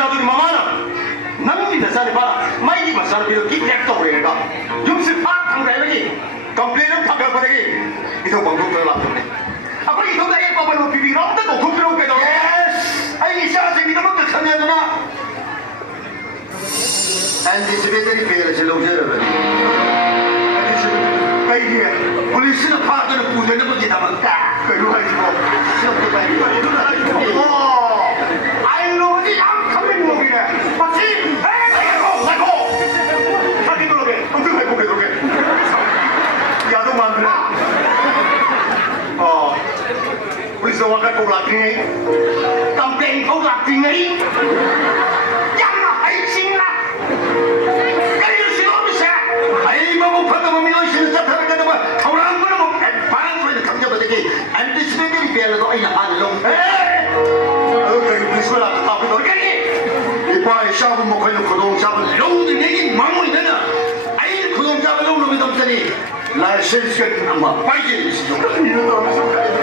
남자들이 마마는 남기 대사를 봐라 마이기 마사를 기획도 그래가 육수 팍 당대기 컴플레인은 탑을 보내기 이거 방송들 놨네 아까 이거 내가 뽑아놓은 비비랑 또 컴퓨터 빼도 아이 샤세 이거 먹고 참여하잖아 anticipated failure loser 이게 polisi는 파악을 부대는 거지 담았다 그리고 가지고 시험도 가지고 아이로지 양카면 먹이네 마치 아이고 자기 들어게 어떻게 해보게 들어게 야도 만드네 polisi wakil kulaking campaign kulaking ấy yang hay xin là 뭐 받아보면 이것이 잡혀가는 거 타오르는 거는 뭐 바람소리를 감겨버리기 안티스페이터리 비엘도 아니야 안롱 그게 무슨 말 하고 그러니 이파이 샤브 뭐 거의 고동 샤브 롱드 내긴 마무리 되나 아이 고동 샤브 롱 놈이 넘더니 라이센스가 아마 빠이지 있어 이러다 하면서